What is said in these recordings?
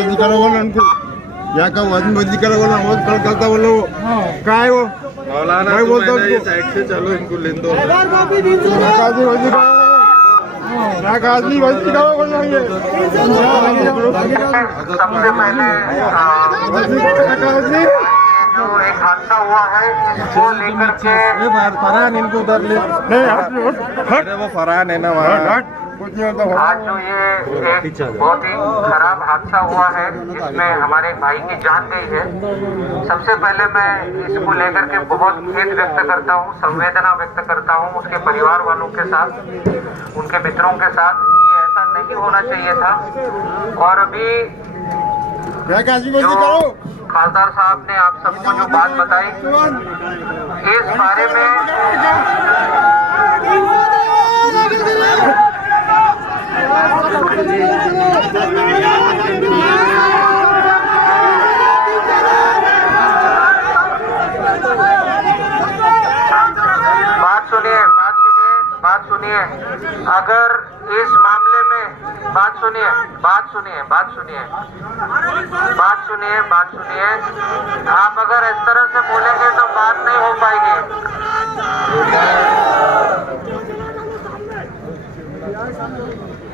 बदली करा बोला उनको, या का वजन बदली करा बोला, वो कल करता बोला वो क्या है वो मौलाना, मैं बोलता हूँ साइड से चलो, इनको ले दो, आदमी बदली करा बोला ये सबसे पहले जो एक हादसा हुआ है वो लेकर के फरहान इनको उधर ले, नहीं वो फरहान है ना वहाँ, कुछ नहीं होता। आज जो ये एक बहुत ही खराब हादसा हुआ है जिसमें हमारे भाई की जान गई है, सबसे पहले मैं इसको लेकर के बहुत खेद व्यक्त करता हूँ, संवेदना व्यक्त करता हूँ उसके परिवार वालों के साथ, उनके मित्रों के साथ। ये ऐसा नहीं होना चाहिए था। और अभी जो खासदार साहब ने आप सबको जो बात बताई इस बारे में बात सुनिए, अगर इस मामले में बात सुनिए, आप अगर इस तरह से बोलेंगे तो बात नहीं हो पाएगी।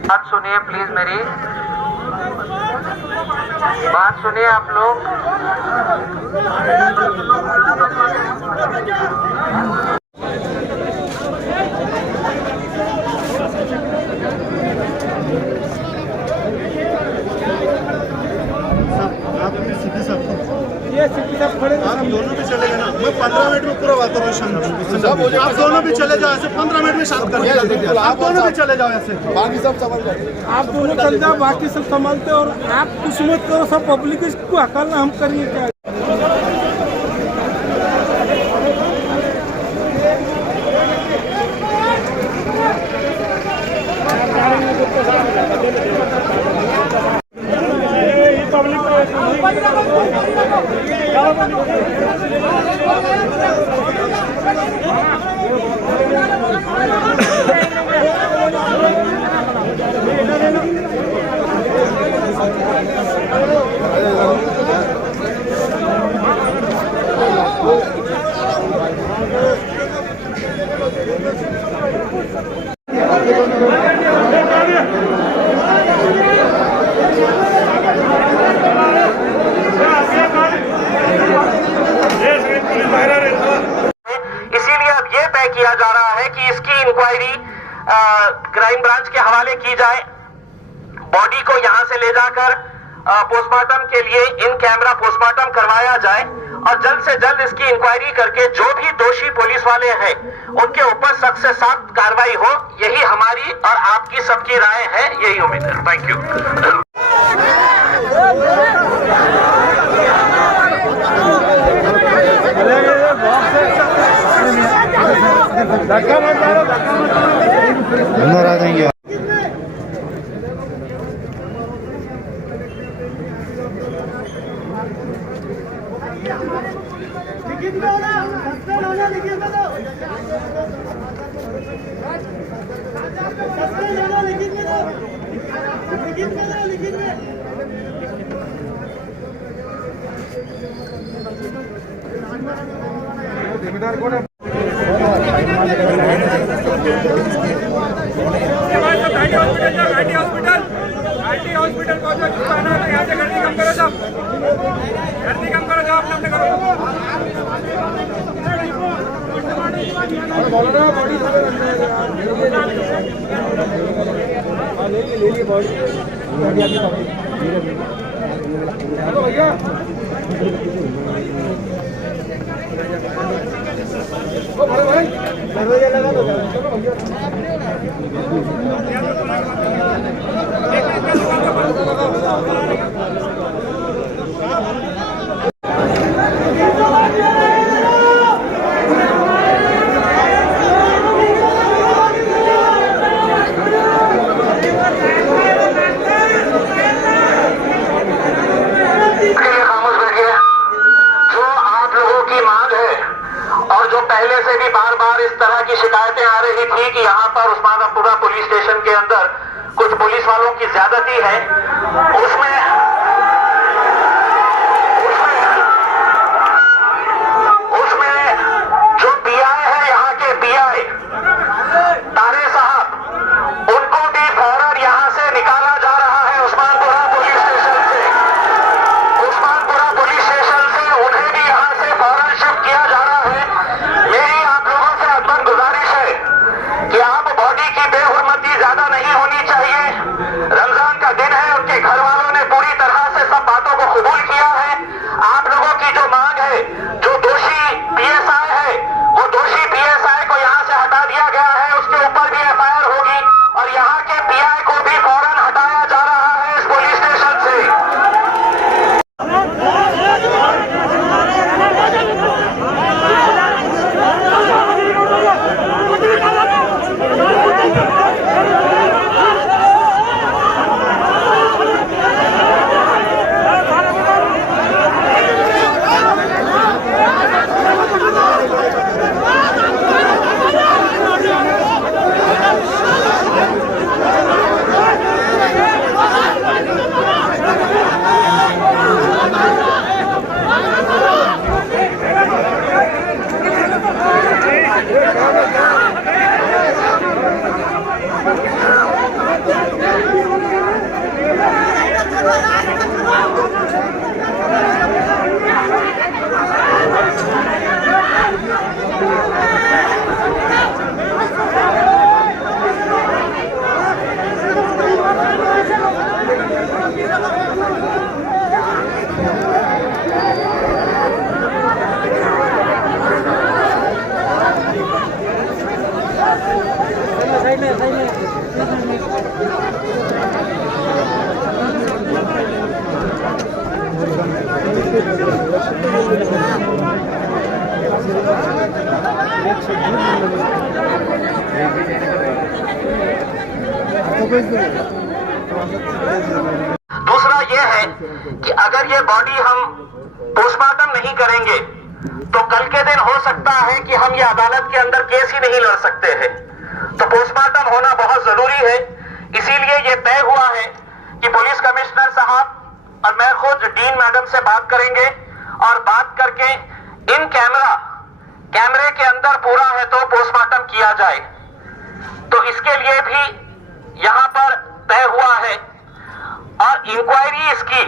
बात सुनिए प्लीज, मेरी बात सुनिए आप लोग। हम दोनों भी चले गए ना, मैं 15 मिनट में पूरा वातावरण, आप दोनों भी चले जाओ ऐसे, 15 मिनट में शांत कर दिया। आप दोनों भी चले जाओ ऐसे, बाकी सब संभाल जाओ, आप दोनों चले जाओ, बाकी सब संभालते, और आप कुछ मत करो, सब पब्लिक को हकालना हम करिए क्या। किया जा रहा है कि इसकी इंक्वायरी क्राइम ब्रांच के हवाले की जाए, बॉडी को यहां से ले जाकर पोस्टमार्टम के लिए इन कैमरा पोस्टमार्टम करवाया जाए, और जल्द से जल्द इसकी इंक्वायरी करके जो भी दोषी पुलिस वाले हैं उनके ऊपर सख्त से सख्त कार्रवाई हो। यही हमारी और आपकी सबकी राय है, यही उम्मीद है। Thank you. अंदर आ जाएंगे। जिम्मेदार कौन है? हॉस्पिटल पहुंचो, यहाँ से गर्दी कम करो, सब गर्दी कम करो, आप अपने करो। बोलो ना बॉडी ले लीजिए बॉडी भैया। भाई दरवाजा लगा दो, चलो भैया। पहले से भी बार बार इस तरह की शिकायतें आ रही थी कि यहाँ पर उस्मानापुरा पुलिस स्टेशन के अंदर कुछ पुलिस वालों की ज्यादती है, उसमें दूसरा ये है कि अगर ये बॉडी हम पोस्टमार्टम नहीं करेंगे तो कल के दिन हो सकता है कि हम ये अदालत के अंदर केस ही नहीं लड़ सकते हैं। तो पोस्टमार्टम होना बहुत जरूरी है। इसीलिए ये तय हुआ है कि पुलिस कमिश्नर साहब और मैं खुद डीन मैडम से बात करेंगे और बात करके इन कैमरे के अंदर पूरा है तो पोस्टमार्टम किया जाए। तो इसके लिए भी यहां पर तय हुआ है और इंक्वायरी इसकी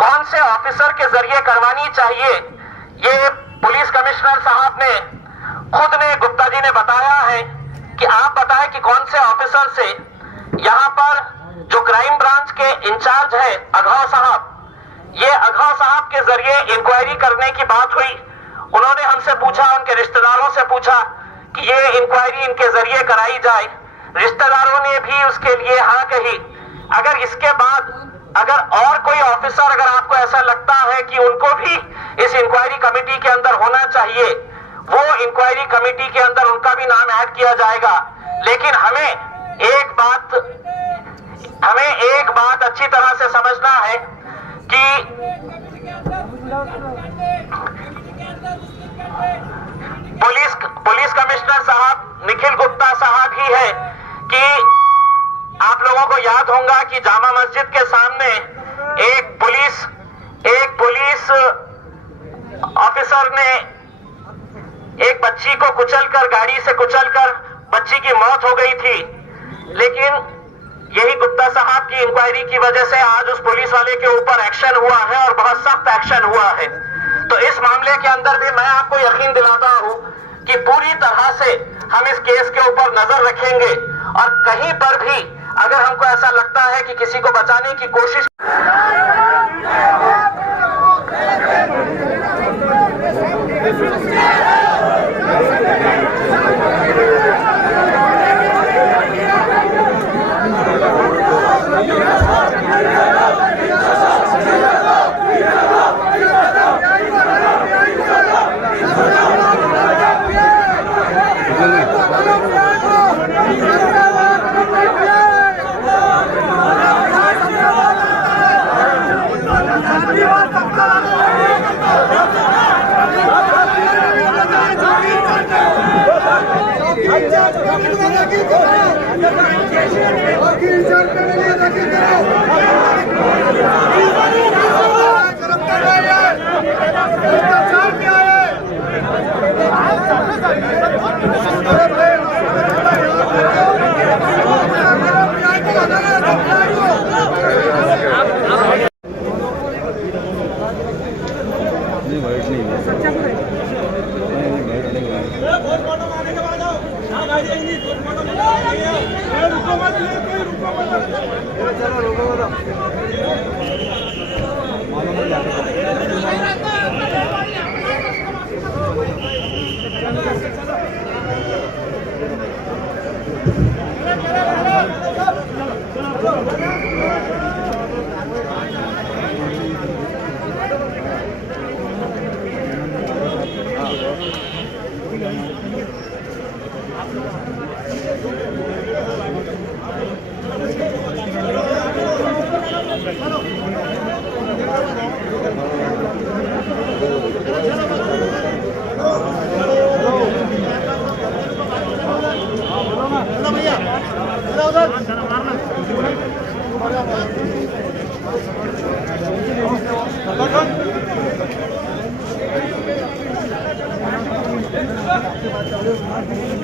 कौन से ऑफिसर के जरिए करवानी चाहिए, ये पुलिस कमिश्नर साहब ने खुद ने गुप्ता जी ने बताया है कि आप बताएं कि कौन से ऑफिसर से। यहां पर जो क्राइम ब्रांच के इंचार्ज है अघा साहब, ये अघा साहब के जरिए इंक्वायरी करने की बात हुई। उन्होंने हमसे पूछा, उनके रिश्तेदारों से पूछा कि ये इंक्वायरी इनके जरिए कराई जाए। रिश्तेदारों ने भी उसके लिए हाँ कही। अगर इसके बाद अगर और कोई ऑफिसर अगर आपको ऐसा लगता है कि उनको भी इस इंक्वायरी कमेटी के अंदर होना चाहिए, वो इंक्वायरी कमेटी के अंदर उनका भी नाम ऐड किया जाएगा। लेकिन हमें एक बात अच्छी तरह से समझना है कि पुलिस कमिश्नर साहब निखिल गुप्ता साहब ही है कि आप लोगों को याद होगा कि जामा मस्जिद के सामने एक पुलिस ऑफिसर ने एक बच्ची को कुचलकर, गाड़ी से कुचलकर बच्ची की मौत हो गई थी। लेकिन यही गुप्ता साहब की इंक्वायरी की वजह से आज उस पुलिस वाले के ऊपर एक्शन हुआ है और बहुत सख्त एक्शन हुआ है। तो इस मामले के अंदर भी मैं आपको यकीन दिलाता हूं कि पूरी तरह से हम इस केस के ऊपर नजर रखेंगे और कहीं पर भी अगर हमको ऐसा लगता है कि किसी को बचाने की कोशिश Gracias.